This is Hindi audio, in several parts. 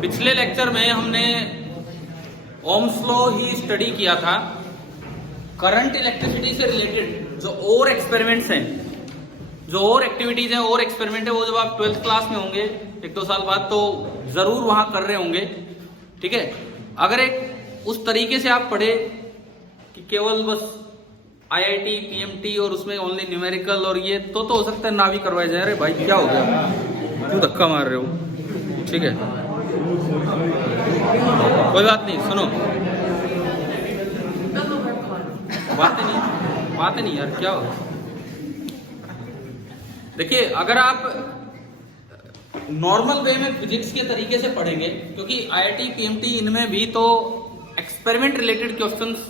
पिछले लेक्चर में हमने ओम्स लॉ ही स्टडी किया था। करंट इलेक्ट्रिसिटी से रिलेटेड जो और एक्सपेरिमेंट्स हैं, जो और एक्टिविटीज हैं, और एक्सपेरिमेंट है, वो जब आप 12th क्लास में होंगे 1-2 साल बाद तो जरूर वहां कर रहे होंगे। ठीक है, अगर एक उस तरीके से आप पढ़े कि केवल बस IIT PMT और उसमें ओनली न्यूमेरिकल और ये तो हो सकता है ना भी करवाया जाए। अरे भाई क्या हो गया, क्यों धक्का मार रहे हो? ठीक है, कोई बात नहीं, सुनो, बातें नहीं यार, क्या हो। देखिए, अगर आप नॉर्मल वे में फिजिक्स के तरीके से पढ़ेंगे, क्योंकि IIT PMT इनमें भी तो एक्सपेरिमेंट रिलेटेड क्वेश्चंस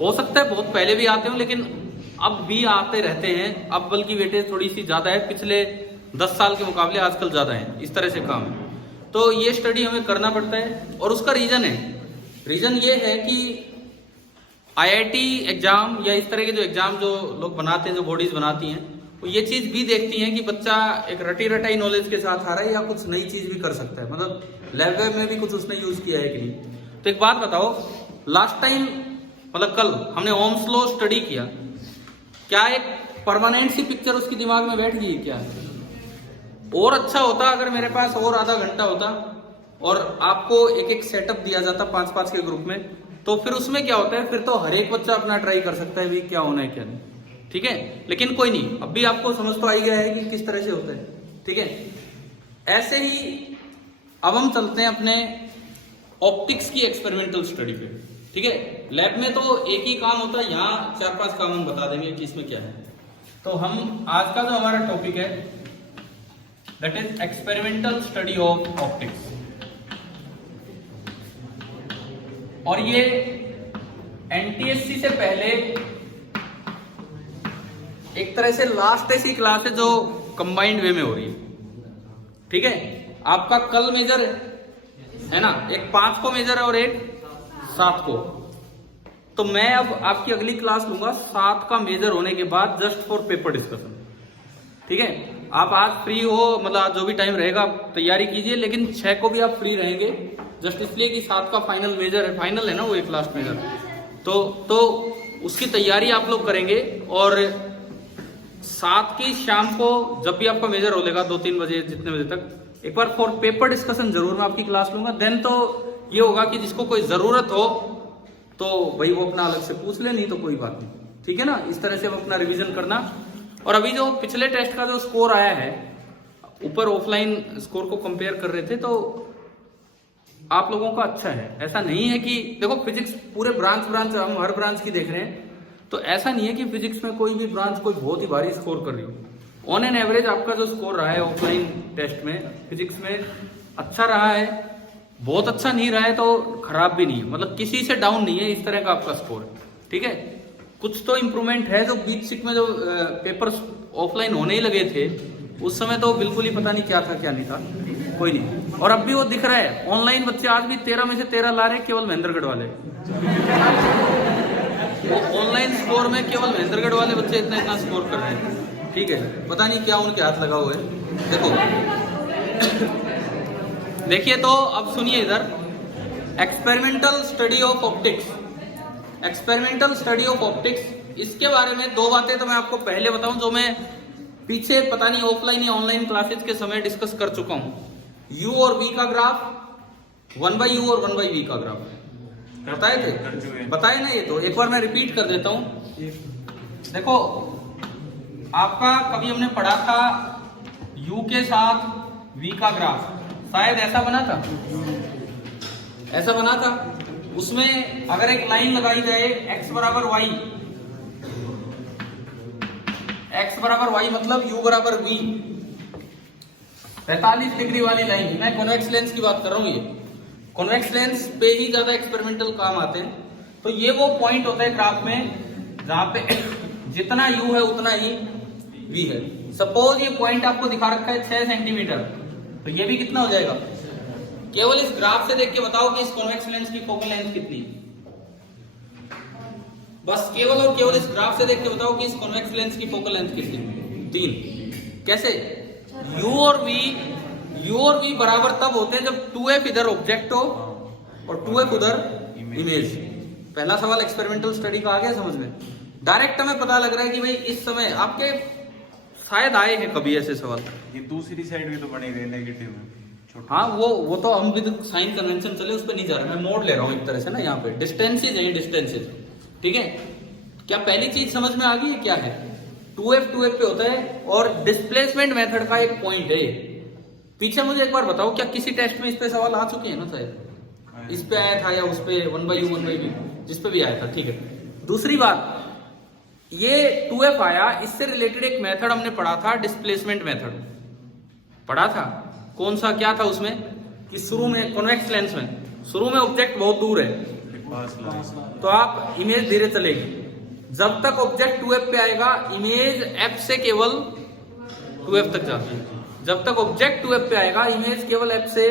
हो सकता है बहुत पहले भी आते हो, लेकिन अब भी आते रहते हैं। अब बल्कि वेटेज थोड़ी सी ज्यादा है, पिछले 10 साल के मुकाबले आजकल ज्यादा है, इस तरह से काम है। तो ये स्टडी हमें करना पड़ता है और उसका रीजन ये है कि IIT एग्जाम या इस तरह के जो एग्जाम जो लोग बनाते हैं, जो बॉडीज बनाती हैं, वो ये चीज भी देखती हैं कि बच्चा एक रटी रटाई नॉलेज के साथ आ रहा है या कुछ नई चीज भी कर सकता है, मतलब लैब में भी कुछ उसने यूज किया है कि नहीं। तो एक बात बताओ, लास्ट टाइम मतलब कल हमने ओम्स लॉ स्टडी किया, क्या एक परमानेंट सी पिक्चर उसकी दिमाग में बैठ गई क्या? और अच्छा होता अगर मेरे पास और आधा घंटा होता और आपको एक एक सेटअप दिया जाता 5-5 के ग्रुप में, तो फिर उसमें क्या होता है, फिर तो हर एक बच्चा अपना ट्राई कर सकता है भी क्या होना है क्या नहीं। ठीक है, लेकिन कोई नहीं, अब भी आपको समझ तो आ ही गया है कि किस तरह से होता है। ठीक है, ऐसे ही अब हम चलते हैं अपने ऑप्टिक्स की एक्सपेरिमेंटल स्टडी पे। ठीक है, लैब में तो एक ही काम होता है, यहाँ 4-5 काम हम बता देंगे कि इसमें क्या है। तो हम आज का जो हमारा टॉपिक है that is experimental study of optics, और ये NTSC से पहले एक तरह से लास्ट ऐसी क्लास है जो कंबाइंड वे में हो रही है। ठीक है, आपका कल मेजर है ना, एक 5 को मेजर है और एक 7 को। तो मैं अब आपकी अगली क्लास लूंगा 7 का मेजर होने के बाद, जस्ट फॉर पेपर डिस्कशन। ठीक है, आप आज फ्री हो, मतलब आज जो भी टाइम रहेगा तैयारी कीजिए, लेकिन 6 को भी आप फ्री रहेंगे, जस्ट इसलिए कि 7 का फाइनल मेजर है, फाइनल है ना वो, एक लास्ट मेजर। तो उसकी तैयारी आप लोग करेंगे, और 7 की शाम को जब भी आपका मेजर हो लेगा 2-3 बजे, जितने बजे तक, एक बार फॉर पेपर डिस्कशन जरूर मैं आपकी क्लास लूंगा। देन तो ये होगा कि जिसको कोई जरूरत हो तो भाई वो अपना अलग से पूछ ले, नहीं तो कोई बात नहीं। ठीक है ना, इस तरह से आप अपना रिवीजन करना। और अभी जो पिछले टेस्ट का जो स्कोर आया है, ऊपर ऑफलाइन स्कोर को कंपेयर कर रहे थे, तो आप लोगों का अच्छा है। ऐसा नहीं है कि देखो फिजिक्स पूरे ब्रांच हम हर ब्रांच की देख रहे हैं, तो ऐसा नहीं है कि फिजिक्स में कोई भी ब्रांच कोई बहुत ही भारी स्कोर कर रही हो। ऑन एन एवरेज आपका जो स्कोर रहा है ऑफलाइन टेस्ट में फिजिक्स में अच्छा रहा है, बहुत अच्छा नहीं रहा है तो खराब भी नहीं है, मतलब किसी से डाउन नहीं है, इस तरह का आपका स्कोर है। ठीक है, कुछ तो इम्प्रूवमेंट है। जो बीच सीट में जो पेपर ऑफलाइन होने ही लगे थे उस समय तो बिल्कुल ही पता नहीं क्या था क्या नहीं था, कोई नहीं। और अब भी वो दिख रहा है, ऑनलाइन बच्चे आज भी 13 में से 13 ला रहे हैं, केवल महेंद्रगढ़ वाले। ऑनलाइन स्कोर में केवल महेंद्रगढ़ वाले बच्चे इतना स्कोर कर रहे हैं। ठीक है, पता नहीं क्या उनके हाथ लगा हुआ है। देखो देखिए, तो अब सुनिए इधर, experimental study of optics. Experimental study of optics, इसके बारे में 2 बातें तो मैं आपको पहले बताऊं, जो मैं पीछे पता नहीं ऑफलाइन या ऑनलाइन क्लासेस के समय डिस्कस कर चुका हूं। U और V का ग्राफ, 1/U और 1/V का ग्राफ बताए ना, ये तो एक बार मैं रिपीट कर देता हूं। देखो, आपका कभी हमने पढ़ा था U के साथ V का ग्राफ, शायद ऐसा बना था। उसमें अगर एक लाइन लगाई जाए x बराबर y मतलब u बराबर v, 45 डिग्री वाली लाइन। मैं कॉन्वेक्स लेंस की बात कर रहा हूँ, ये कॉन्वेक्स लेंस पे ही ज्यादा एक्सपेरिमेंटल काम आते हैं। तो ये वो पॉइंट होता है ग्राफ में जहां पे जितना u है उतना ही v है। सपोज ये पॉइंट आपको दिखा रखा है 6 सेंटीमीटर, तो ये भी कितना हो जाएगा? केवल इस ग्राफ से देख के बताओ कि इस कॉन्वेक्स लेंस की फोकल लेंथ कितनी है। बस केवल और केवल इस ग्राफ से देख के बताओ कि इस कॉन्वेक्स लेंस की फोकल लेंथ कितनी है? 3। कैसे? u और v u और v बराबर तब होते हैं जब 2f इधर ऑब्जेक्ट हो और 2f उधर इमेज। पहला सवाल एक्सपेरिमेंटल स्टडी का आ गया समझ में। डायरेक्ट हमें पता लग रहा है कि भाई इस समय आपके शायद आए हैं कभी ऐसे सवाल। ये दूसरी साइड भी तो बनेगी नेगेटिव में। हाँ वो तो हम विद साइन कन्वेंशन चले, उस पर नहीं जा रहे, मैं मोड ले रहा हूँ एक तरह से ना। यहाँ पे डिस्टेंसेज है, डिस्टेंसेज, ठीक है। क्या पहली चीज समझ में आ गई है क्या है? 2f पे होता है और डिस्प्लेसमेंट मेथड का एक पॉइंट है। पीछे मुझे एक बार बताओ, क्या किसी टेस्ट में इस पे सवाल आ चुके हैं ना शायद? इस पे आया था या उस पे 1/u 1/v जिस पे भी आया था, ठीक है। दूसरी बात, ये 2f आया, इससे रिलेटेड एक मेथड हमने पढ़ा था, डिस्प्लेसमेंट मेथड पढ़ा था। कौन सा, क्या था उसमें कि शुरू में कॉन्वेक्स लेंस में शुरू में ऑब्जेक्ट बहुत दूर है तो आप इमेज धीरे चलेगी। जब तक ऑब्जेक्ट 2f पे आएगा इमेज f से केवल 2f तक जाती है। जब तक ऑब्जेक्ट 2f पे आएगा इमेज केवल f से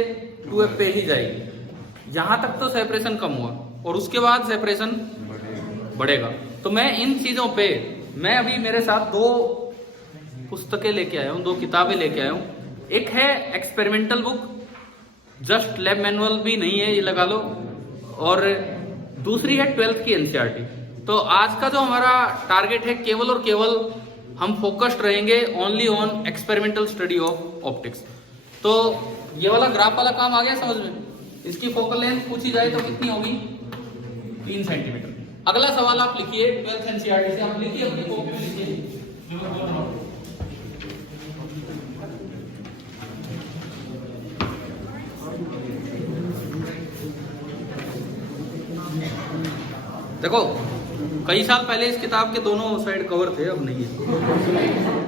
2f पे ही जाएगी। यहां तक तो सेपरेशन कम हुआ और उसके बाद सेपरेशन बढ़ेगा। तो मैं इन चीजों पे, मैं अभी मेरे साथ 2 पुस्तकें लेके आया हूं, 2 किताबें लेके आया हूं। एक है experimental book, just lab manual भी नहीं है ये लगा लो, और दूसरी है 12th की एनसीईआरटी। तो आज का जो हमारा टारगेट है केवल और केवल हम फोकस्ड रहेंगे only on experimental study of optics. तो ये वाला ग्राफ वाला काम आ गया समझ में। इसकी फोकल लेंथ पूछी जाए तो कितनी होगी? 3 सेंटीमीटर। अगला सवाल आप लिखिए 12th एनसीईआरटी से, आप लिखिए अपनी कॉपी में लिखिए जो मैं बोल रहा हूं। देखो कई साल पहले इस किताब के दोनों साइड कवर थे, अब नहीं है।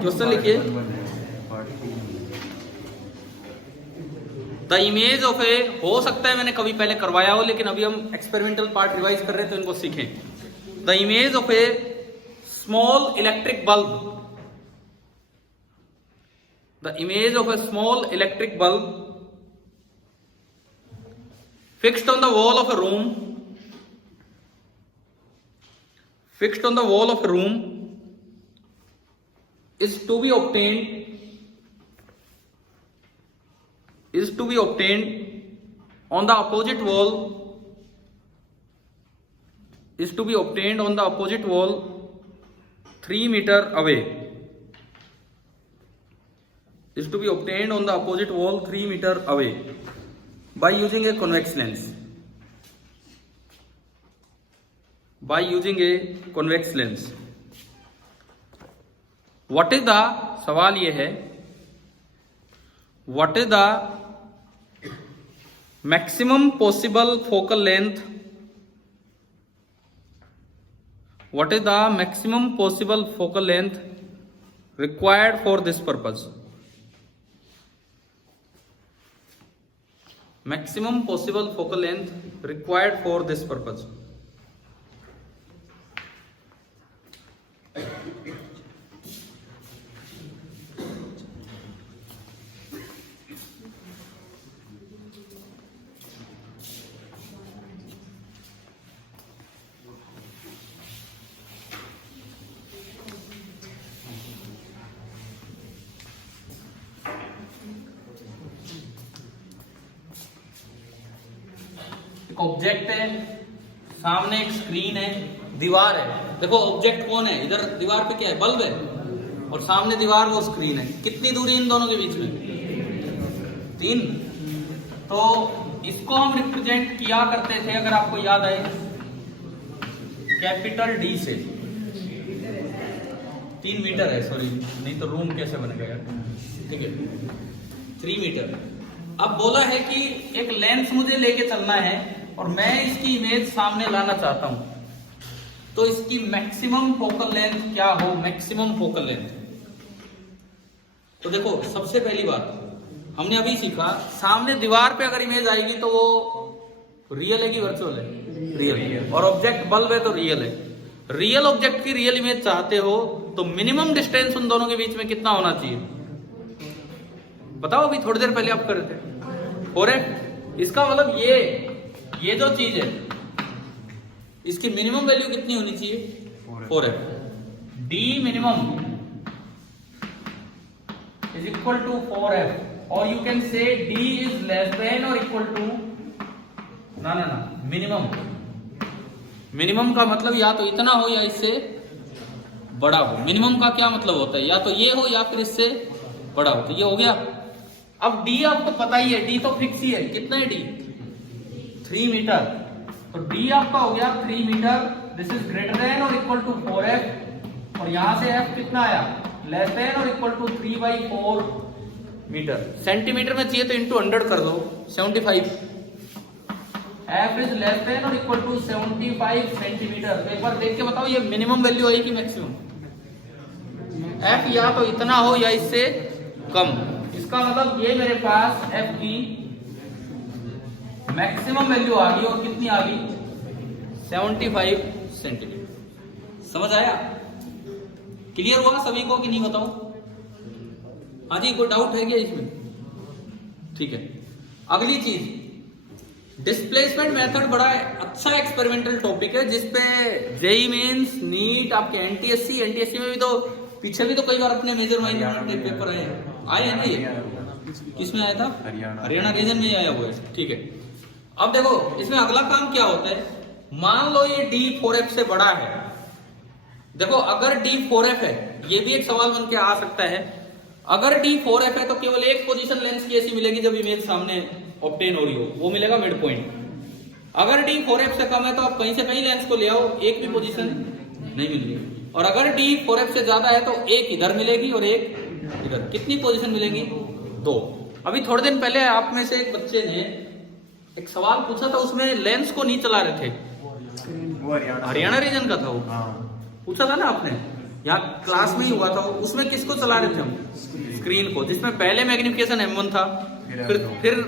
क्वेश्चन लिखिए, द इमेज ऑफ ए, हो सकता है मैंने कभी पहले करवाया हो लेकिन अभी हम एक्सपेरिमेंटल पार्ट रिवाइज कर रहे हैं तो इनको सीखें। The image of A small electric bulb, the image of A small electric bulb fixed on the wall of a room, fixed on the wall of a room is to be obtained on the opposite wall, is to be obtained on the opposite wall 3 meter away, is to be obtained on the opposite wall 3 meter away by using a convex lens, by using a convex lens. What is the, सवाल ये है, what is the maximum possible focal length, what is the maximum possible focal length required for this purpose? Maximum possible focal length required for this purpose. Object है, सामने एक स्क्रीन है, दीवार है। देखो ऑब्जेक्ट कौन है, इधर दीवार पे क्या है, बल्ब है, और सामने दीवार वो स्क्रीन है। कितनी दूरी इन दोनों के बीच में? 3। तो इसको हम रिप्रेजेंट किया करते थे, अगर आपको याद आए, कैपिटल डी से। 3 मीटर है, सॉरी, नहीं तो रूम कैसे बनेगा यार, ठीक है, 3 मीटर। अब बोला है कि एक लेंस मुझे लेके चलना है और मैं इसकी इमेज सामने लाना चाहता हूं, तो इसकी मैक्सिमम फोकल लेंथ क्या हो? मैक्सिमम फोकल लेंथ, तो देखो सबसे पहली बात हमने अभी सीखा, सामने दीवार पे अगर इमेज आएगी तो वो रियल है कि वर्चुअल है? रियल। और ऑब्जेक्ट बल्ब है तो रियल है। रियल ऑब्जेक्ट की रियल इमेज चाहते हो तो मिनिमम डिस्टेंस उन दोनों के बीच में कितना होना चाहिए? बताओ, अभी थोड़ी देर पहले आप कर रहे थे। 4f। इसका मतलब ये जो चीज है इसकी मिनिमम वैल्यू कितनी होनी चाहिए? 4f। d minimum is equal to 4f। और you can say D is less than or equal to ना मिनिमम। मिनिमम का मतलब या तो इतना हो या इससे बड़ा हो। मिनिमम का क्या मतलब होता है, या तो ये हो या फिर इससे बड़ा हो। तो ये हो गया। अब डी आपको पता ही है, डी तो फिक्स ही है। कितना है डी? 3 मीटर। तो डी आपका हो गया 3 metre. This is greater than or equal to 4f और यहां से f कितना आया? Less than or equal to 3/4 metre. Centimetre में चाहिए तो इंटू 100 कर दो, 75। f is less than or equal to 75 centimetre. तो एक बार देख के बताओ ये मिनिमम वैल्यू है कि मैक्सिमम? f या तो इतना हो या इससे कम। इसका मतलब ये मेरे पास f की मैक्सिमम वैल्यू आ गई और कितनी आ गई? 75 सेंटीमीटर। समझ आया? क्लियर हुआ सभी को कि नहीं बताओ? हाँ जी, कोई डाउट है क्या इसमें? ठीक है। अगली चीज, डिस्प्लेसमेंट मेथड बड़ा अच्छा एक्सपेरिमेंटल टॉपिक है जिसपे जेईई मेंस, नीट, आपके एनटीएससी में भी तो पीछे भी तो कई बार अपने मेजर माइनर के पेपर आए हैं ना। ये किसमें आया था? हरियाणा रीजन में आया हुआ है। ठीक है। अब देखो इसमें अगला काम क्या होता है। मान लो ये D4F से बड़ा है। देखो अगर D4F है, ये भी एक सवाल बन के आ सकता है। अगर D4F है तो केवल एक पोजीशन लेंस की ऐसी मिलेगी जब इमेज सामने ऑब्टेन हो रही हो, वो मिलेगा मिड पॉइंट। अगर D4F से कम है तो आप कहीं से कहीं लेंस को ले आओ, एक भी पोजीशन नहीं मिलेगी। और अगर D4F से ज्यादा है तो एक इधर मिलेगी और एक इधर। कितनी पोजीशन मिलेगी? 2। अभी थोड़े दिन पहले आप में से एक बच्चे ने एक सवाल पूछा था, उसमें लेंस को नहीं चला रहे थे। हरियाणा रीजन का था वो। पूछा था ना आपने, यहाँ क्लास में ही हुआ था। उसमें किसको चला रहे थे हम? स्क्रीन को, जिसमें पहले मैग्निफिकेशन M1 था,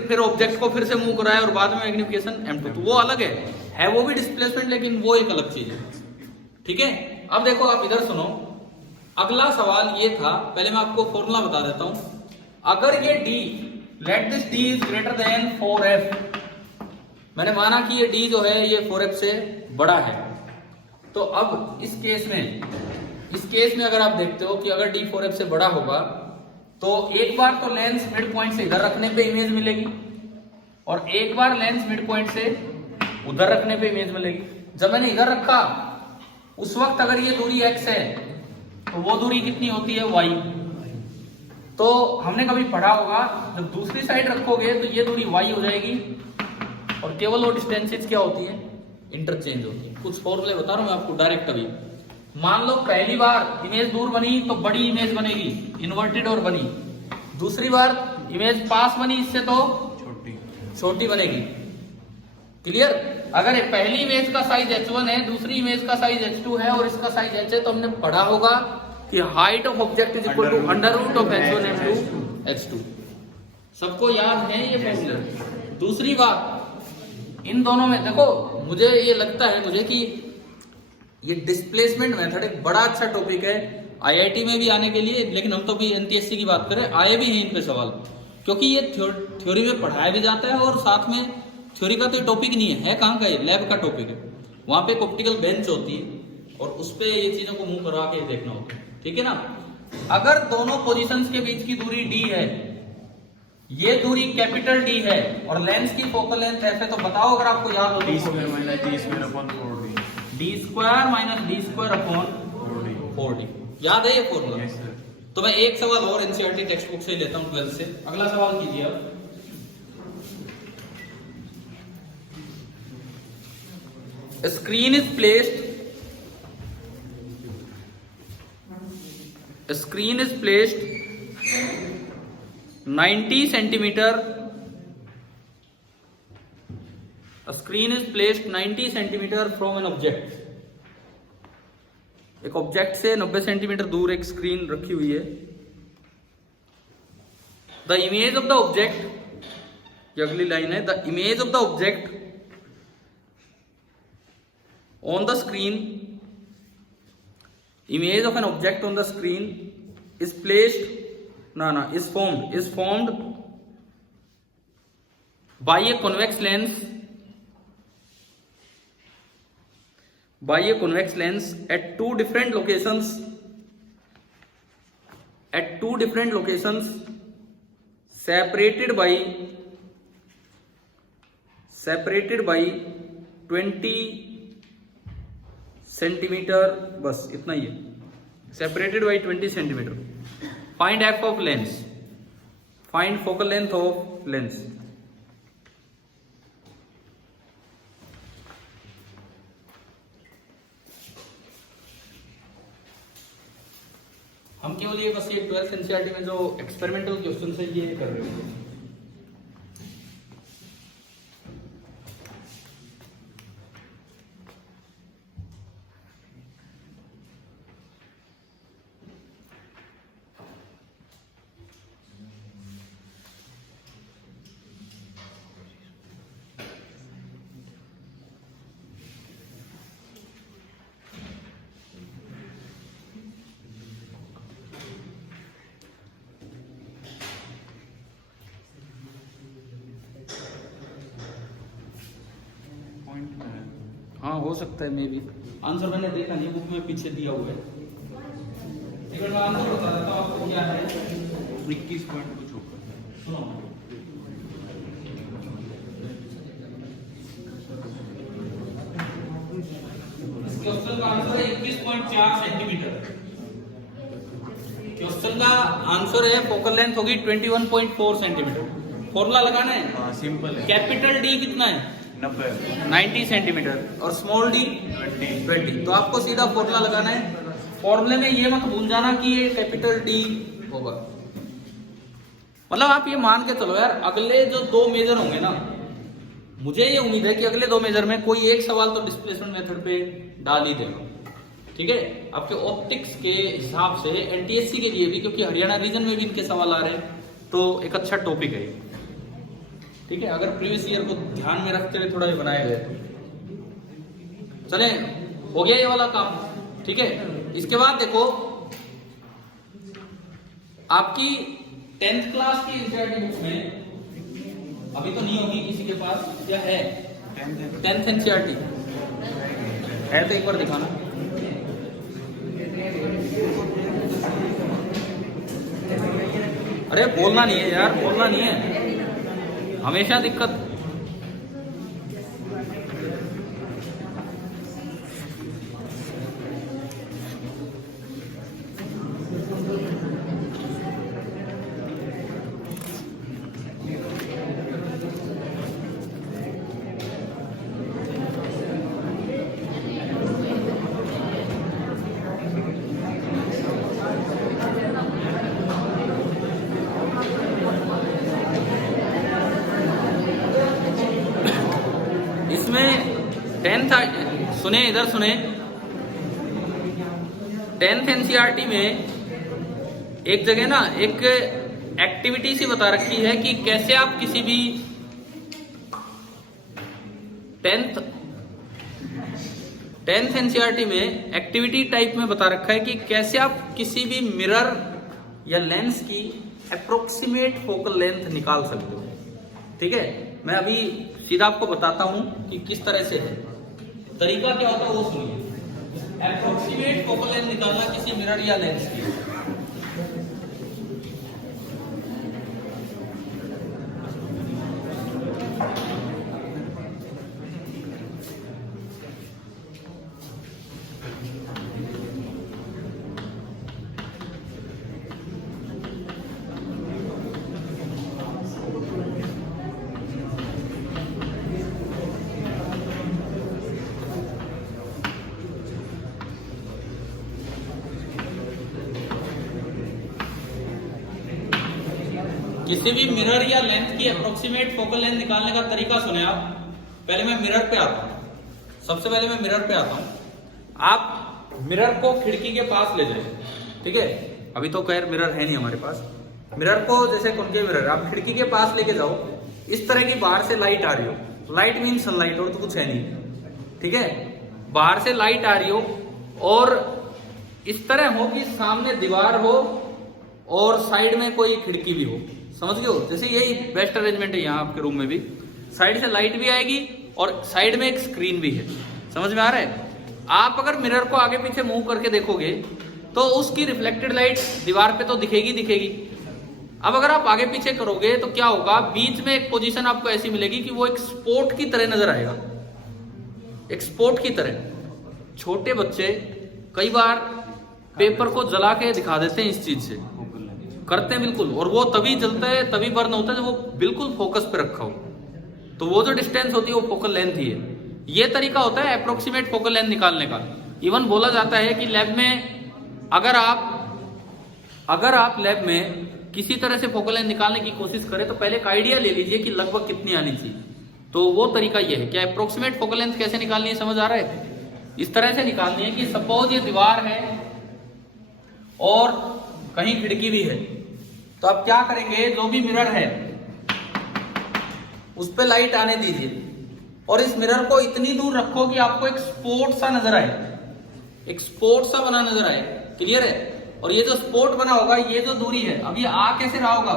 फिर ऑब्जेक्ट को फिर से मूव कराया और बाद में मैग्निफिकेशन M2। तो वो अलग है वो भी डिस्प्लेसमेंट, लेकिन वो एक अलग चीज है। ठीक है। अब देखो आप इधर सुनो। अगला सवाल ये था, पहले मैं आपको फॉर्मूला बता देता हूं। अगर ये D, let this D is greater then 4F। मैंने माना कि ये D जो है ये 4F से बड़ा है। तो अब इस केस में अगर आप देखते हो कि अगर D 4F से बड़ा होगा तो एक बार तो लेंस मिड पॉइंट से इधर रखने पे इमेज मिलेगी और एक बार लेंस मिड पॉइंट से उधर रखने पे इमेज मिलेगी। जब मैंने इधर रखा उस वक्त अगर ये दूरी x है तो वो दूरी कितनी होती है? y। तो हमने कभी पढ़ा होगा जब दूसरी साइड रखोगे तो ये दूरी y हो जाएगी और केवल वो डिस्टेंसेस क्या होती है? इंटरचेंज होती है। कुछ फॉर्मूले बता रहा हूं मैं आपको डायरेक्ट। अभी मान लो पहली बार इमेज दूर बनी तो बड़ी इमेज बनेगी, इन्वर्टेड और बनी। दूसरी बार इमेज पास बनी, इससे तो छोटी बनेगी। क्लियर? अगर पहली इमेज का साइज h1 है, दूसरी इमेज का साइज h2 है और इसका साइज h है, तो हमने पढ़ा होगा कि height of object is equal to under root of h1 into h2। सबको याद है ये फॉर्मूला? दूसरी बात, इन दोनों में देखो, मुझे ये लगता है कि ये डिस्प्लेसमेंट मेथड एक बड़ा अच्छा टॉपिक है आईआईटी में भी आने के लिए। लेकिन हम तो भी एनटीएससी की बात करें, आए भी हैं इन पे सवाल, क्योंकि ये थ्योरी में पढ़ाया भी जाता है और साथ में थ्योरी का तो टॉपिक नहीं है कहाँ का, ये लैब का टॉपिक है। वहां पे एक ऑप्टिकल बेंच होती है और उस पे ये चीजों को मुंह करा के देखना होता है। ठीक है ना? अगर दोनों पोजिशंस के बीच की दूरी d है, ये दूरी कैपिटल D है और लेंस की फोकल लेंथ f है, तो बताओ अगर आपको याद हो। d square minus d square upon 4d। d square minus d square upon 4d। याद है ये फॉर्मूला? तो मैं एक सवाल और एनसीईआरटी टेक्स्ट बुक से ही लेता हूं 12 से। अगला सवाल कीजिए अब। Screen is placed screen is placed 90 centimeter. A screen is placed 90 centimeter from an object. एक ऑब्जेक्ट से 90 सेंटीमीटर दूर एक स्क्रीन रखी हुई है। The image of the object, ये अगली लाइन है, the image of the object on the screen, image of an object on the screen is placed is formed by a convex lens at two different locations separated by 20 centimetre, बस इतना ही है, separated by 20 centimetre. Find F of lens, find focal length of lens. हम केवल ये बस ये 12th एनसीईआरटी में जो एक्सपेरिमेंटल क्वेश्चन है ये कर रहे हैं। हाँ हो सकता है, मे भी आंसर मैंने देखा नहीं, बुक में पीछे दिया हुआ है। लेकिन मैं आंसर बता देता हूँ आपको क्या है। 21 पॉइंट कुछ होगा। सुनो, इस क्वेश्चन का आंसर है 21.4 सेंटीमीटर। क्वेश्चन का आंसर है फोकल लेंथ होगी 21.4 सेंटीमीटर। फॉर्मूला लगाना है, हाँ सिंपल है। कैपिटल डी कितना है 90 सेंटीमीटर और स्मॉल डी 20। तो आपको सीधा फॉर्मूला लगाना है। फॉर्मूले में ये मत भूल जाना कि ये कैपिटल डी होगा। मतलब आप ये मान के चलो यार, अगले जो 2 मेजर होंगे ना, मुझे ये उम्मीद है कि अगले 2 मेजर में कोई एक सवाल तो डिस्प्लेसमेंट मेथड पे डाल ही देगा। ठीक है, आपके ऑप्टिक्स के हिसाब से एनटीएससी के लिए भी, क्योंकि हरियाणा रीजन में भी इनके सवाल आ रहे हैं, तो एक अच्छा टॉपिक है। ठीक है, अगर प्रीवियस ईयर को ध्यान में रखते हुए थोड़ा ये बनाया गया तो चले, हो गया ये वाला काम। ठीक है, इसके बाद देखो आपकी 10th क्लास की एनसीईआरटी बुक में अभी तो नहीं होगी किसी के पास, या है 10th एनसीईआरटी है तो एक बार दिखाना। अरे बोलना नहीं है यार, बोलना नहीं है, हमेशा दिक्कत। सुने इधर सुने, 10th एनसीईआरटी में एक जगह ना एक एक्टिविटी सी बता रखी है कि कैसे आप किसी भी 10th एनसीईआरटी में एक्टिविटी टाइप में बता रखा है कि कैसे आप किसी भी मिरर या लेंस की अप्रोक्सीमेट फोकल लेंथ निकाल सकते हो। ठीक है, मैं अभी सीधा आपको बताता हूं कि किस तरह से है, तरीका क्या होता है वो सुनिए। अप्रोक्सीमेट फोकल लेंथ निकालना किसी मिरर या लेंस की। किसी भी मिरर या लेंथ की अप्रोक्सीमेट फोकल लेंथ निकालने का तरीका सुने आप। पहले मैं मिरर पे आता हूं, सबसे पहले मैं मिरर पे आता हूं। आप मिरर को खिड़की के पास ले जाए। ठीक है, अभी तो खैर मिरर है नहीं हमारे पास। मिरर को जैसे कॉनकेव मिरर आप खिड़की के पास लेके जाओ, इस तरह की बाहर से लाइट आ रही हो, लाइट मीन सनलाइट, और तो कुछ है नहीं। ठीक है, बाहर से लाइट आ रही हो और इस तरह हो कि सामने दीवार हो और साइड में कोई खिड़की भी हो, समझ गए हो। जैसे यही बेस्ट अरेंजमेंट है यहाँ आपके रूम में भी, साइड से लाइट भी आएगी और साइड में एक स्क्रीन भी है, समझ में आ रहा है। आप अगर मिरर को आगे पीछे मूव करके देखोगे तो उसकी रिफ्लेक्टेड लाइट दीवार पे तो दिखेगी दिखेगी, अब अगर आप आगे पीछे करोगे तो क्या होगा, बीच में एक पोजीशन आपको ऐसी मिलेगी कि वो एक स्पोर्ट की तरह नजर आएगा, एक स्पोर्ट की तरह। छोटे बच्चे कई बार पेपर को जला के दिखा देते हैं, इस चीज से करते हैं बिल्कुल, और वो तभी जलता है, तभी बर्न होता है जब वो बिल्कुल फोकस पे रखा हो। तो वो जो डिस्टेंस होती है वो फोकल लेंथ ही है। ये तरीका होता है अप्रोक्सीमेट फोकल लेंथ निकालने का। इवन बोला जाता है कि लैब में अगर आप लैब में किसी तरह से फोकल लेंथ निकालने की कोशिश करें तो पहले एक आइडिया ले लीजिए कि लगभग कितनी आनी चाहिए। तो वो तरीका ये है। क्या अप्रोक्सीमेट फोकल लेंथ कैसे निकालनी है समझ आ रहा है? इस तरह से निकालनी है कि सपोज ये दीवार है और कहीं खिड़की भी है, तो आप क्या करेंगे, जो भी मिरर है उस पे लाइट आने दीजिए और इस मिरर को इतनी दूर रखो कि आपको एक स्पॉट सा नजर आए, एक स्पॉट सा बना नजर आए। क्लियर है? और ये जो स्पॉट बना होगा, ये जो दूरी है, अब ये आ कैसे रहा होगा,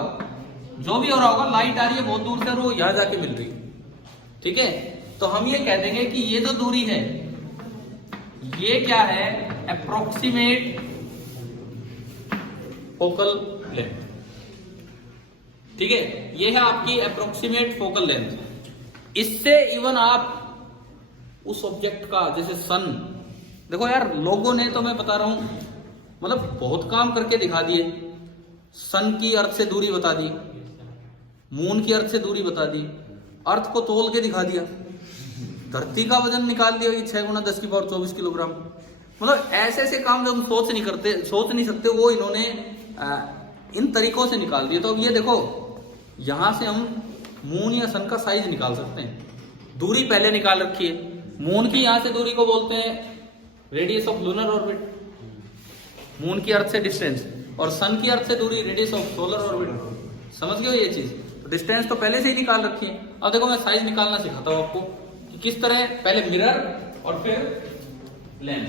जो भी हो रहा होगा, लाइट आ रही है बहुत दूर से और वो यहां जाके मिल रही है। ठीक है, तो हम ये कह देंगे कि ये जो दूरी है ये क्या है, अप्रोक्सीमेट फोकल लेंथ। ठीक है, ये है आपकी अप्रोक्सीमेट फोकल लेंथ। इससे इवन आप उस ऑब्जेक्ट का, जैसे सन, देखो यार लोगों ने, तो मैं बता रहा हूं, मतलब बहुत काम करके दिखा दिए। सन की अर्थ से दूरी बता दी, मून की अर्थ से दूरी बता दी, अर्थ को तोल के दिखा दिया, धरती का वजन निकाल दिया कि 6 × 10⁻24 किलोग्राम। मतलब ऐसे ऐसे काम जो हम सोच नहीं सकते, वो इन्होंने इन तरीकों से निकाल दिए। तो अब ये देखो, यहां से हम मून या सन का साइज निकाल सकते हैं। दूरी पहले निकाल रखी है। मून की यहां से दूरी को बोलते हैं radius of lunar orbit, moon की अर्थ से डिस्टेंस, और सन की अर्थ से दूरी रेडियस ऑफ सोलर ऑर्बिट। समझ गए ये चीज? तो डिस्टेंस तो पहले से ही निकाल रखी है। अब देखो मैं साइज निकालना सिखाता हूं आपको कि किस तरह, पहले मिरर और फिर लेंस।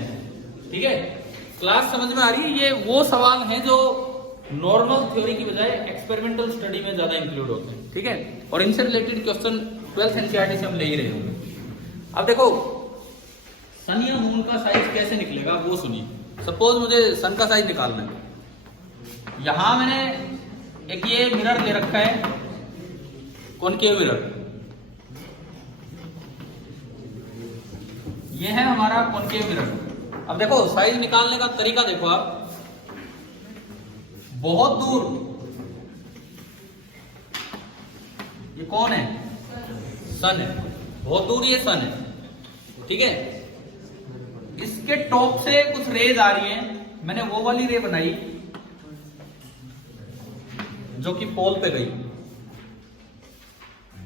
ठीक है, क्लास समझ में आ रही है? ये वो सवाल हैं जो नॉर्मल थ्योरी की बजाय एक्सपेरिमेंटल स्टडी में ज्यादा इंक्लूड होते हैं। ठीक है, और इनसे रिलेटेड क्वेश्चन 12th एनसीईआरटी से हम ले ही रहे होंगे। अब देखो सन या मून का साइज कैसे निकलेगा वो सुनिए। सपोज मुझे सन का साइज निकालना है। यहां मैंने एक ये मिरर ले रखा है, कॉनकेव मिरर, ये है हमारा कॉनकेव मिरर। अब देखो साइज निकालने का तरीका देखो आप, बहुत दूर, ये कौन है, सन है, बहुत दूर ये सन है। ठीक है, इसके टॉप से कुछ रेज आ रही हैं, मैंने वो वाली रे बनाई जो कि पोल पे गई।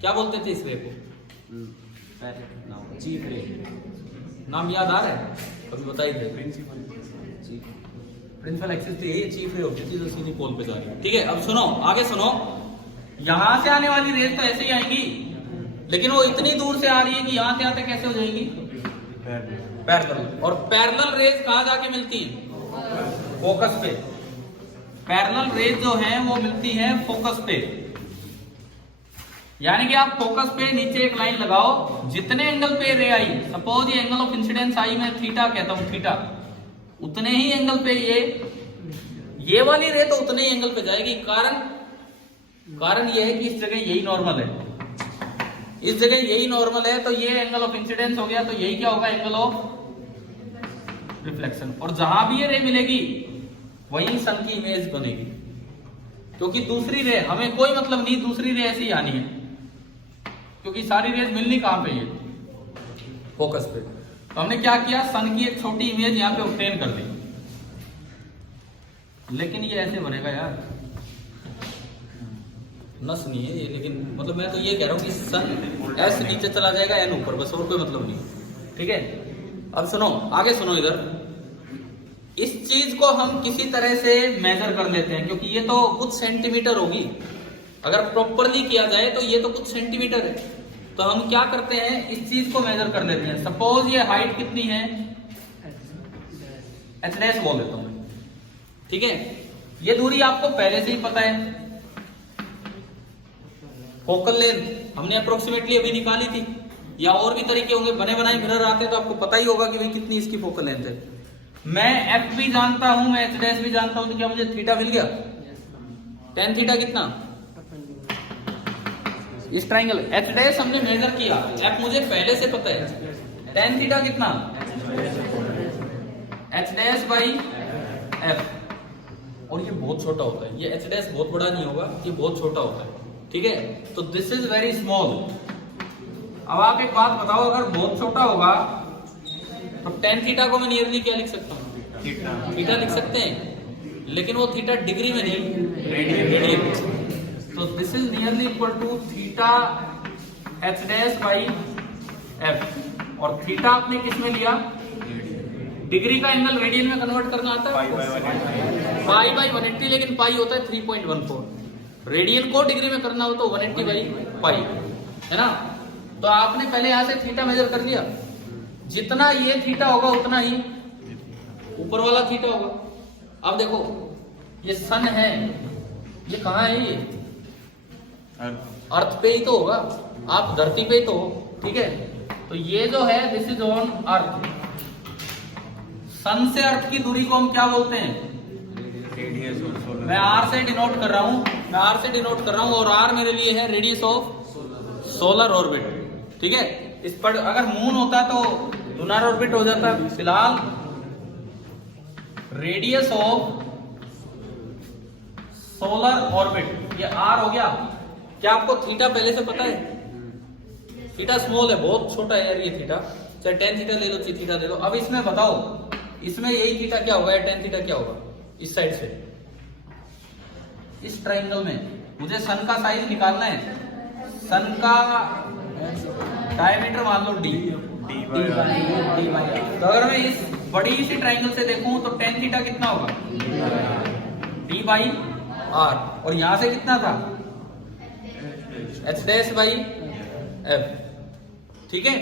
क्या बोलते थे इस रे को? चीफ रे। नाम याद आ रहा है? कभी बताइए। प्रिंसिपल एक्सिस तो यही चीफ रे होती थी जो सीधी पोल पे जा रही है। ठीक है, अब सुनो, आगे सुनो। यहां से आने वाली रेज तो ऐसे ही आएंगी, लेकिन वो इतनी दूर से आ रही है कि यहां से आते कैसे हो जाएगी, पैरेलल। और पैरेलल रेज कहां जाके मिलती है? फोकस पे। पैरेलल रेज जो है वो मिलती है फोकस पे। यानी कि आप फोकस पे नीचे एक लाइन लगाओ, जितने एंगल पे रे आई, सपोज ये एंगल ऑफ इंसिडेंस आई, मैं थीटा कहता हूं, थीटा, उतने ही एंगल पे ये वाली रे तो उतने ही एंगल पे जाएगी। कारण ये है कि इस जगह यही नॉर्मल है, इस जगह यही नॉर्मल है, तो ये एंगल ऑफ इंसिडेंस हो गया, तो यही क्या होगा, एंगल ऑफ रिफ्लेक्शन। और जहां भी ये रे मिलेगी वहीं सन की इमेज बनेगी, क्योंकि दूसरी रे, हमें कोई मतलब नहीं दूसरी रे ऐसी आनी है, क्योंकि सारी रेज मिलनी कहां पे है, फोकस पे। तो हमने क्या किया, सन की एक छोटी इमेज यहां पे ऑब्टेन कर ली। लेकिन ये ऐसे बनेगा यार, नस नहीं है ये, लेकिन मतलब मैं तो ये कह रहा हूं कि सन एस नीचे चला जाएगा, एन ऊपर, बस और कोई मतलब नहीं। ठीक है, अब सुनो, आगे सुनो इधर। इस चीज को हम किसी तरह से मेजर कर लेते हैं, क्योंकि ये तो कुछ सेंटीमीटर होगी, अगर प्रॉपरली किया जाए तो ये तो कुछ सेंटीमीटर है। तो हम क्या करते हैं, इस चीज को मेजर कर लेते हैं। सपोज ये हाइट कितनी है, h डैश बोल देता हूं। ठीक है, ये दूरी आपको पहले से ही पता है, फोकल लेंथ हमने अप्रोक्सीमेटली अभी निकाली थी, या और भी तरीके होंगे, बने बनाए मिरर आते तो आपको पता ही होगा कि भाई कितनी इसकी फोकल लेंथ है। मैं f भी जानता हूं, मैं h डैश भी जानता हूं, तो क्या मुझे थीटा मिल गया? टेन थीटा कितना, इस ट्राइंगल एच डैश हमने मेजर किया, एफ मुझे पहले से पता है, टेन थीटा कितना, एच डैश बाई एफ, और ये बहुत छोटा होता है, ये एच डैश बहुत बड़ा नहीं होगा, ये बहुत छोटा होता है, ठीक है। तो दिस इज वेरी स्मॉल। अब आप एक बात बताओ, अगर बहुत छोटा होगा तो टेन थीटा को मैं नियरली क्या लिख सकता हूँ, थीटा लिख सकते हैं, लेकिन वो थीटा डिग्री में नहीं, रेडियन। तो this is nearly equal to theta H dash by F, और थीटा आपने किस में लिया, डिग्री का एंगल रेडियन में कन्वर्ट करना आता है, पाई बाई 180, लेकिन पाई होता है 3.14, रेडियन को डिग्री में करना हो तो 180 बाई पाई, है ना। तो आपने पहले यहां से थीटा मेजर कर लिया, जितना ये थीटा होगा उतना ही ऊपर वाला थीटा होगा। अब देखो ये सन है, ये कहाँ है, ये अर्थ पे ही तो होगा, आप धरती पे ही तो हो, ठीक है। तो ये जो है दिस इज ऑन अर्थ, सन से अर्थ की दूरी को हम क्या बोलते हैं, रेडियस और सोलर। मैं आर से डिनोट कर रहा हूं, मैं आर से डिनोट कर रहा हूं, और आर मेरे लिए है रेडियस ऑफ सोलर ऑर्बिट, ठीक है। इस पर अगर मून होता तो लूनर ऑर्बिट हो जाता। फिलहाल रेडियस ऑफ सोलर ऑर्बिट ये आर हो गया। क्या आपको थीटा पहले से पता है, थीटा स्मॉल है, बहुत छोटा है यार ये थीटा, चाहे टेन थीटा ले लो, चाहे थीटा ले लो। अब इसमें बताओ, इसमें यही थीटा क्या होगा, टेन थीटा क्या होगा, इस साइड से, इस ट्राइंगल में मुझे सन का साइज निकालना है, सन का डायमीटर मान लो डी, तो अगर मैं इस बड़ी सी ट्राइंगल से देखूं तो टेन थीटा कितना होगा, डी बाई आर, और यहां से कितना था, एच डैश बाई एफ, ठीक है।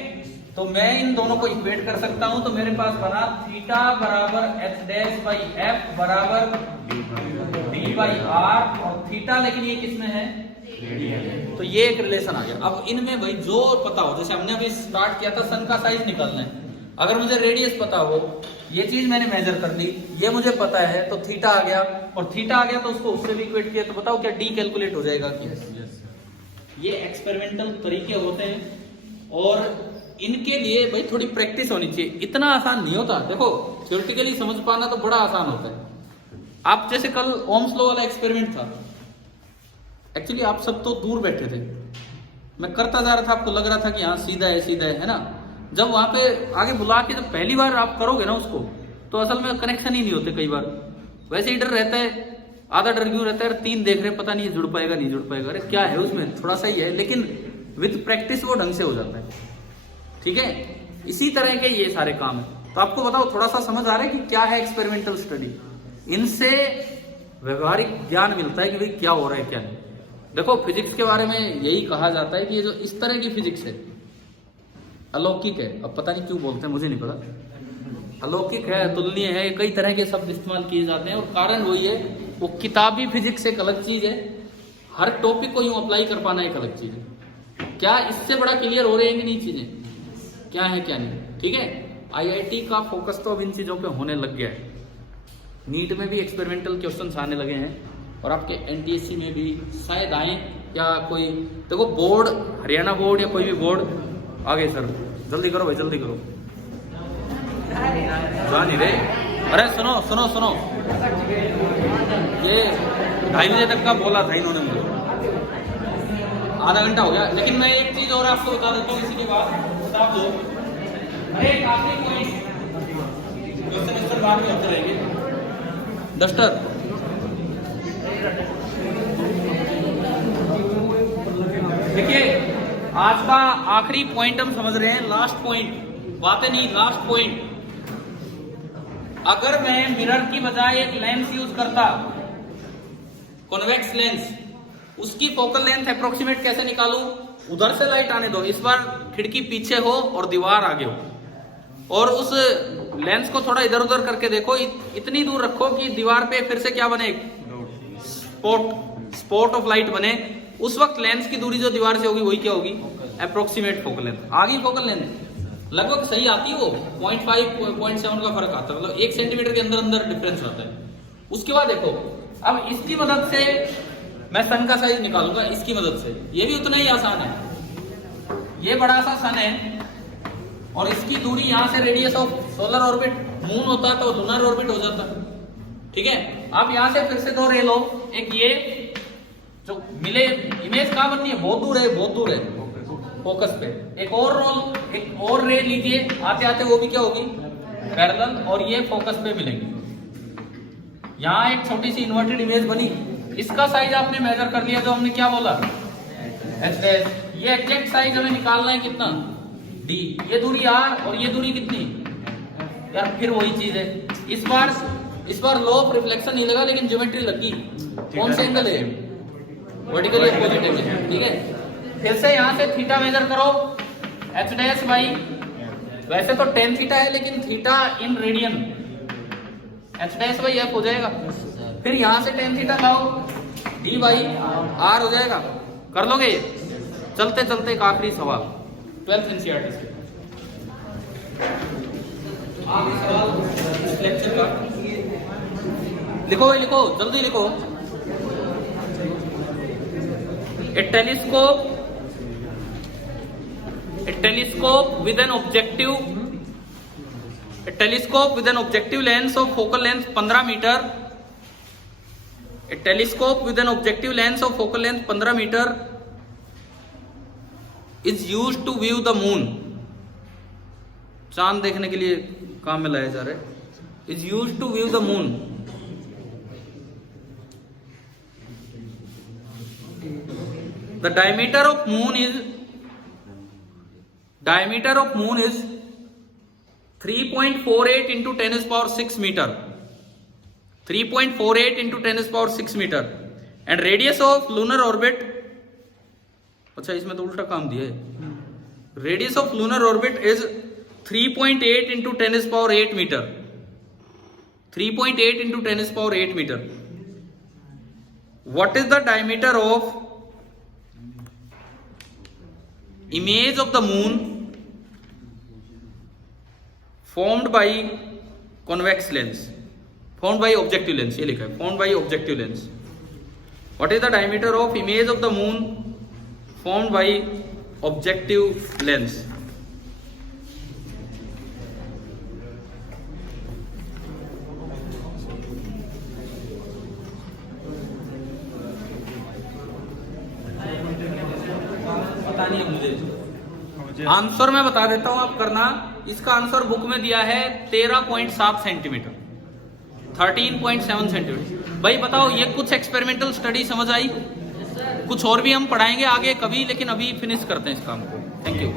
तो मैं इन दोनों को इक्वेट कर सकता हूं, तो मेरे पास बना थीटा बराबर एच डैश बाई एफ बराबर डी बाई आर, और थीटा लेकिन ये किसमें है, तो ये एक रिलेशन आ गया। अब इनमें भाई जो पता हो, जैसे हमने अभी स्टार्ट किया था सन का साइज निकालना है, अगर मुझे रेडियस पता हो, ये चीज मैंने मेजर कर ली, ये मुझे पता है, तो थीटा आ गया, और थीटा आ गया तो उसको उससे भी इक्वेट किया, तो बताओ क्या डी कैलकुलेट हो जाएगा कि ये एक्सपेरिमेंटल तरीके होते हैं, और इनके लिए भाई थोड़ी प्रैक्टिस होनी चाहिए, इतना आसान नहीं होता। देखो थ्योरेटिकली समझ पाना तो बड़ा आसान होता है। आप जैसे कल ओम्स लॉ वाला एक्सपेरिमेंट था, एक्चुअली आप सब तो दूर बैठे थे, मैं करता जा रहा था, आपको लग रहा था कि हाँ सीधा है ना। जब वहां पे आगे बुला के जब पहली बार आप करोगे ना उसको, तो असल में कनेक्शन ही नहीं होते कई बार, वैसे ही डर रहता है, आधा डर क्यों रहता है, तीन देख रहे पता नहीं जुड़ पाएगा नहीं जुड़ पाएगा, अरे क्या है उसमें, थोड़ा सा ही है, लेकिन विद प्रैक्टिस वो ढंग से हो जाता है, ठीक है। इसी तरह के ये सारे काम है। तो आपको बताओ थोड़ा सा समझ आ रहा है कि क्या है एक्सपेरिमेंटल स्टडी, इनसे व्यवहारिक ज्ञान मिलता है कि भाई क्या हो रहा है क्या नहीं। देखो फिजिक्स के बारे में यही कहा जाता है कि ये जो इस तरह की फिजिक्स है अलौकिक है, अब पता नहीं क्यों बोलते हैं मुझे नहीं पता, अलौकिक है, तुलनीय है, कई तरह के शब्द इस्तेमाल किए जाते हैं, और कारण वही है, वो किताबी फिजिक्स एक अलग चीज है, हर टॉपिक को यूं अप्लाई कर पाना एक अलग चीज है। क्या इससे बड़ा क्लियर हो रहे हैं कि नहीं चीजें, क्या है क्या नहीं, ठीक है। आईआईटी का फोकस तो अब इन चीजों पे होने लग गया है, नीट में भी एक्सपेरिमेंटल क्वेश्चंस आने लगे हैं, और आपके एनटीएससी में भी शायद आए, या कोई देखो बोर्ड, हरियाणा बोर्ड या कोई भी बोर्ड आगे, सर जल्दी करो भाई जल्दी करो, जा नहीं रहे, अरे सुनो सुनो सुनो, ये 2:30 बजे तक का बोला था इन्होंने मुझे, आधा घंटा हो गया। लेकिन मैं एक चीज और आपको बता देता हूँ, इसी के बाद बता दो, अरे काफी कोई क्वेश्चन बाद में होते रहेंगे। डस्टर देखिए, आज का आखिरी पॉइंट हम समझ रहे हैं, लास्ट पॉइंट, बातें नहीं, लास्ट पॉइंट। अगर मैं मिरर की बजाय एक लेंस यूज करता, कॉन्वेक्स लेंस, उसकी फोकल लेंथ अप्रोक्सीमेट कैसे निकालूं, उधर से लाइट आने दो, इस बार खिड़की पीछे हो और दीवार आगे हो, और उस लेंस को थोड़ा इधर उधर करके देखो, इतनी दूर रखो कि दीवार पे फिर से क्या बने, स्पॉट ऑफ लाइट बने, उस वक्त लेंस की दूरी जो दीवार से होगी वही क्या होगी, अप्रोक्सीमेट फोकल लेंथ। आगे फोकल लेंथ लगभग सही आती है, वो 0.5 0.7 का फर्क आता है, मतलब 1 सेंटीमीटर के अंदर अंदर डिफरेंस आता है। उसके बाद देखो, अब इसकी मदद से मैं सन का साइज निकालूंगा इसकी मदद से। ये भी उतना ही आसान है। ये बड़ा सा सन है और इसकी दूरी यहाँ से radius of solar orbit, moon होता तो लूनर ऑर्बिट हो जाता। ठीक है, आप यहाँ से फिर से दो रे लो। एक ये जो मिले इमेज कहाँ बननी है, बहुत दूर है, बहुत दूर है फोकस पे। एक और रे लीजिए, आते आते वो भी क्या होगी, पैरेलल, और ये फोकस पे मिलेंगे। यहाँ एक छोटी सी इन्वर्टेड इमेज बनी। इसका साइज आपने मेजर कर लिया, जो हमने क्या बोला, h'। ये एग्जैक्ट साइज हमें निकालना है कितना, d। ये दूरी r और ये दूरी कितनी यार, फिर वही चीज है। इस बार लॉ ऑफ रिफ्लेक्शन नहीं लगा, लेकिन ज्योमेट्री लगी। कौन सा एंगल है, वर्टिकल या पॉजिटिव है। ठीक है, फिर से यहाँ से थीटा मेजर करो, h' बाई, वैसे तो tan थीटा है लेकिन theta in radian, h' by f हो जाएगा। फिर यहाँ से tan थीटा लाओ, d बाई r हो जाएगा। कर लोगे ये? चलते चलते एक आखिरी सवाल 12th NCERT से। आखिरी सवाल इस लेक्चर का, लिखो भाई लिखो, जल्दी लिखो। A telescope with an objective length of focal length 15 meter. A telescope with an objective length of focal length 15 meter is used to view the moon. चांद देखने के लिए काम में लाया जा रहा है। Is used to view the moon. The diameter of moon is 3.48 into 10 is power 6 meter. 3.48 into 10 is power 6 meter. And radius of lunar orbit, अच्छा इसमें तो उल्टा काम दिया है। Radius of lunar orbit is 3.8 into 10 is power 8 meter. 3.8 into 10 is power 8 meter. What is the diameter of image of the moon formed by convex lens, formed by objective lens? ये लिखा है, formed by objective lens. What is the diameter of image of the moon formed by objective lens? पता नहीं है मुझे। आंसर मैं बता देता हूं, आप करना। इसका आंसर बुक में दिया है 13.7 सेंटीमीटर, 13.7 सेंटीमीटर। भाई बताओ, ये कुछ एक्सपेरिमेंटल स्टडी समझ आई? कुछ और भी हम पढ़ाएंगे आगे कभी, लेकिन अभी फिनिश करते हैं इस काम को। Thank you.